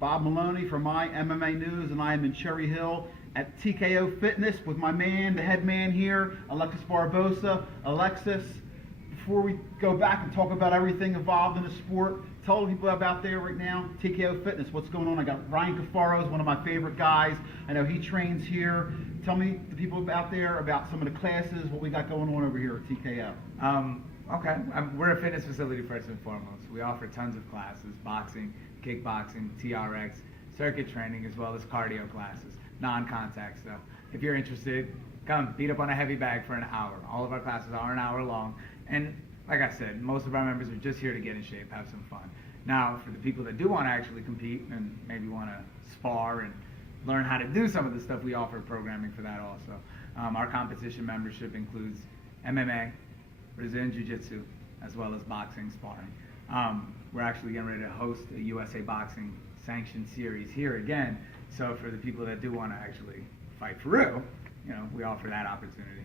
Bob Maloney from My MMA News, and I am in Cherry Hill at TKO Fitness with my man, the head man here, Alexis Barbosa. Alexis, before we go back and talk about everything involved in the sport, tell the people about there right now, TKO Fitness, what's going on? I got Ryan Cafaro, is one of my favorite guys. I know he trains here. Tell me, the people out there, about some of the classes, what we got going on over here at TKO. Okay, we're a fitness facility first and foremost. We offer tons of classes: boxing, kickboxing, TRX, circuit training, as well as cardio classes, non-contact stuff. If you're interested, come beat up on a heavy bag for an hour. All of our classes are an hour long, and like I said, most of our members are just here to get in shape, have some fun. Now, for the people that do want to actually compete and maybe want to spar and learn how to do some of the stuff, we offer programming for that also. Our competition membership includes MMA, Brazilian Jiu-Jitsu, as well as boxing, sparring. We're actually getting ready to host a USA Boxing sanctioned series here again. So for the people that do want to actually fight for real, we offer that opportunity.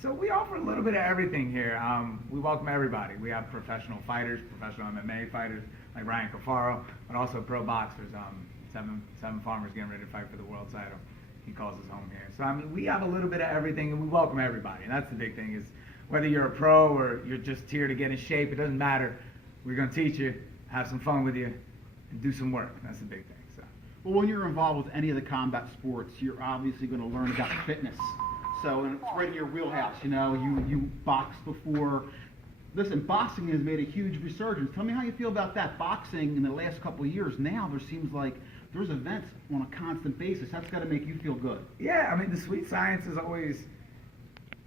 So we offer a little bit of everything here. We welcome everybody. We have professional fighters, professional MMA fighters like Ryan Cafaro, but also pro boxers. Seven Farmers getting ready to fight for the world title. He calls his home here. So we have a little bit of everything, and we welcome everybody. And that's the big thing, is whether you're a pro or you're just here to get in shape, it doesn't matter. We're going to teach you, have some fun with you, and do some work. That's the big thing. So. Well, when you're involved with any of the combat sports, you're obviously going to learn about fitness. So, and it's right in your wheelhouse. You boxed before. Listen, boxing has made a huge resurgence. Tell me how you feel about that. Boxing in the last couple of years, now there seems like there's events on a constant basis. That's got to make you feel good. Yeah, the sweet science is always.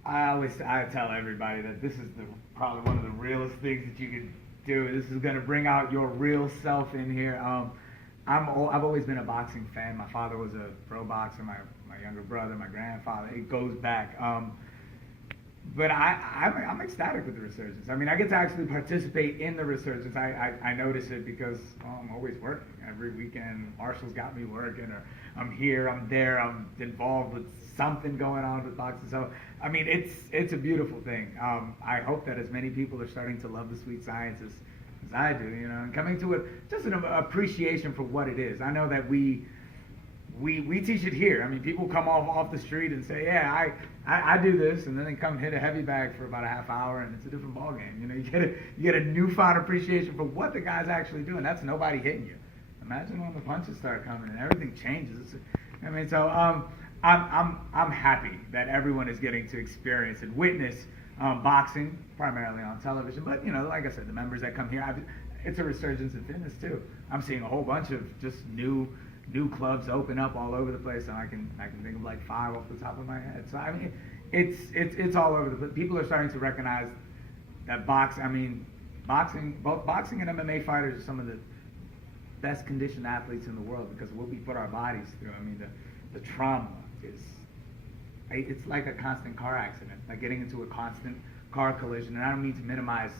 I tell everybody that this is probably one of the realest things that you can do. This is going to bring out your real self in here. I've always been a boxing fan. My father was a pro boxer. My younger brother, my grandfather. It goes back. But I'm ecstatic with the resurgence. I get to actually participate in the resurgence. I notice it because I'm always working. Every weekend, Marshall's got me working, or I'm here, I'm there, I'm involved with something going on with boxing. So, it's a beautiful thing. I hope that as many people are starting to love the sweet science as I do, and coming to it, just an appreciation for what it is. I know that we teach it here. People come off the street and say, yeah, I do this, and then they come hit a heavy bag for about a half hour, and it's a different ball game. You get a newfound appreciation for what the guy's actually doing. That's nobody hitting you. Imagine when the punches start coming and everything changes. So I'm happy that everyone is getting to experience and witness boxing, primarily on television. But like I said, the members that come here, it's a resurgence in fitness too. I'm seeing a whole bunch of just new clubs open up all over the place, and I can think of like 5 off the top of my head. So it's all over the place. People are starting to recognize that both boxing and MMA fighters are some of the best conditioned athletes in the world because of what we put our bodies through. The trauma it's like a constant car accident, like getting into a constant car collision. And I don't mean to minimize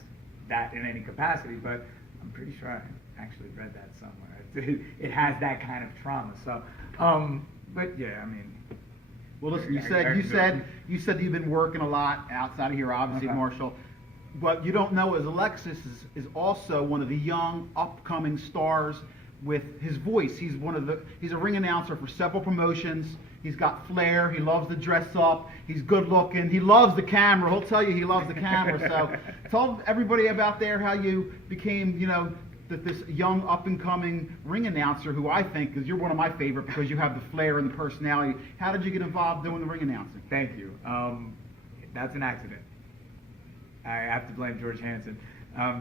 that in any capacity, but I'm pretty sure I actually read that somewhere. It has that kind of trauma. So, but yeah, Well, listen, you said you've been working a lot outside of here, obviously, okay. Marshall. What you don't know is Alexis is also one of the young, upcoming stars with his voice. He's a ring announcer for several promotions. He's got flair. He loves to dress up. He's good looking. He loves the camera. He'll tell you he loves the camera. So tell everybody about there how you became, this young up-and-coming ring announcer who I think is, you're one of my favorite because you have the flair and the personality. How did you get involved doing the ring announcing? Thank you. That's an accident. I have to blame George Hansen.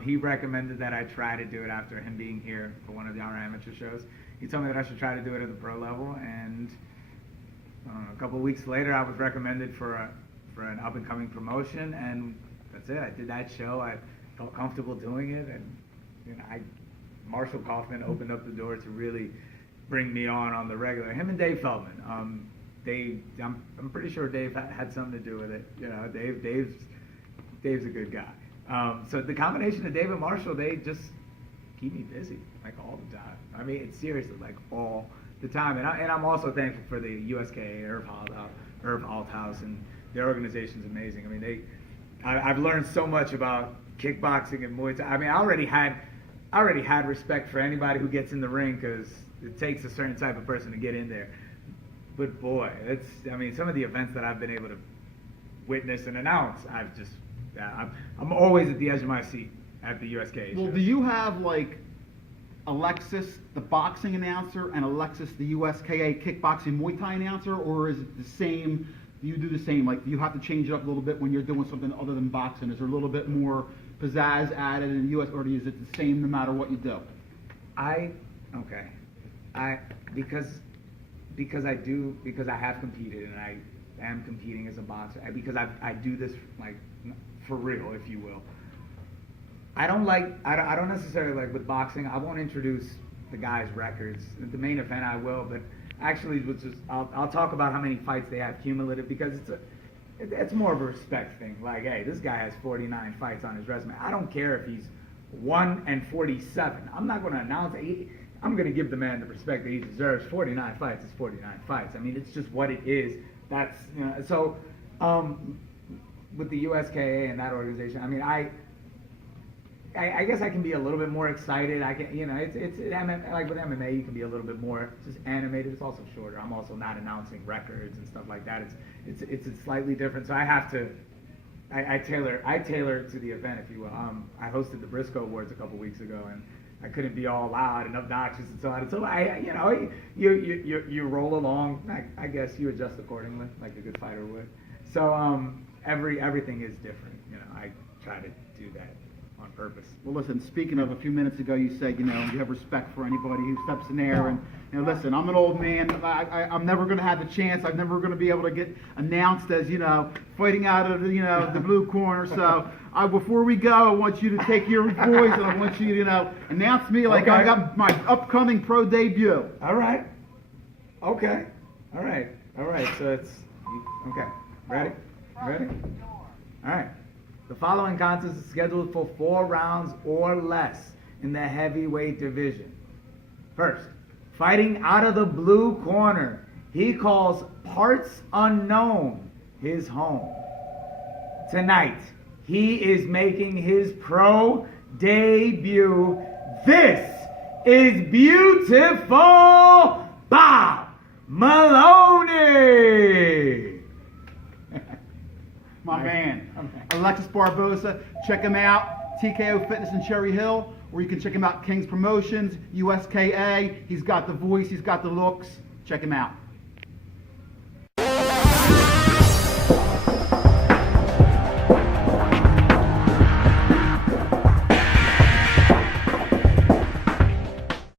He recommended that I try to do it after him being here for one of our amateur shows. He told me that I should try to do it at the pro level, and a couple of weeks later I was recommended for an up-and-coming promotion, and that's it. I did that show. I felt comfortable doing it, and Marshall Kaufman opened up the door to really bring me on the regular. Him and Dave Feldman. I'm pretty sure Dave had something to do with it. Dave's a good guy. So the combination of Dave and Marshall, they just keep me busy, like all the time. It's seriously like all the time. And I'm also thankful for the USKA Air Herb Althouse, and their organization's amazing. I mean, I've learned so much about kickboxing and Muay Thai. I mean, I already had respect for anybody who gets in the ring, because it takes a certain type of person to get in there. But boy, I mean, some of the events that I've been able to witness and announce, I'm always at the edge of my seat at the USKA Well, shows. do you have like Alexis, the boxing announcer, and Alexis, the USKA kickboxing Muay Thai announcer, or is it the same? Do you do the same? Like, do you have to change it up a little bit when you're doing something other than boxing? Is there a little bit more pizzazz added in the US, or is it the same no matter what you do? Because I have competed, and I am competing as a boxer, because I do this like for real, if you will. I don't necessarily like with boxing. I won't introduce the guys' records. At the main event I will, but actually, I'll talk about how many fights they have cumulative, because it's more of a respect thing. Like, hey, this guy has 49 fights on his resume. I don't care if he's 1-47. I'm not going to announce it. I'm going to give the man the respect that he deserves. 49 fights is 49 fights. I mean, it's just what it is. That's, you know, so with the USKA and that organization, I mean, I guess I can be a little bit more excited. I can, you know, it's like with MMA, you can be a little bit more just animated. It's also shorter. I'm also not announcing records and stuff like that. It's slightly different. So I have to, I tailor to the event, if you will. I hosted the Briscoe Awards a couple weeks ago, and I couldn't be all loud and obnoxious and so on. So you roll along. I guess you adjust accordingly, like a good fighter would. So everything is different. You know, I try to do that on purpose. Well, listen, speaking of, a few minutes ago, you said, you know, you have respect for anybody who steps in there. And, you know, listen, I'm an old man. I'm never going to have the chance. I'm never going to be able to get announced as, you know, fighting out of, you know, the blue corner. So before we go, I want you to take your voice, and I want you to, you know, announce me like I got my upcoming pro debut. All right. Okay. All right. So it's, okay. Ready? All right. The following contest is scheduled for 4 rounds or less in the heavyweight division. First, fighting out of the blue corner, he calls parts unknown his home. Tonight, he is making his pro debut. This is beautiful Bob Maloney. My man, Alexis Barbosa. Check him out, TKO Fitness in Cherry Hill, or you can check him out, King's Promotions, USKA. He's got the voice, he's got the looks. Check him out.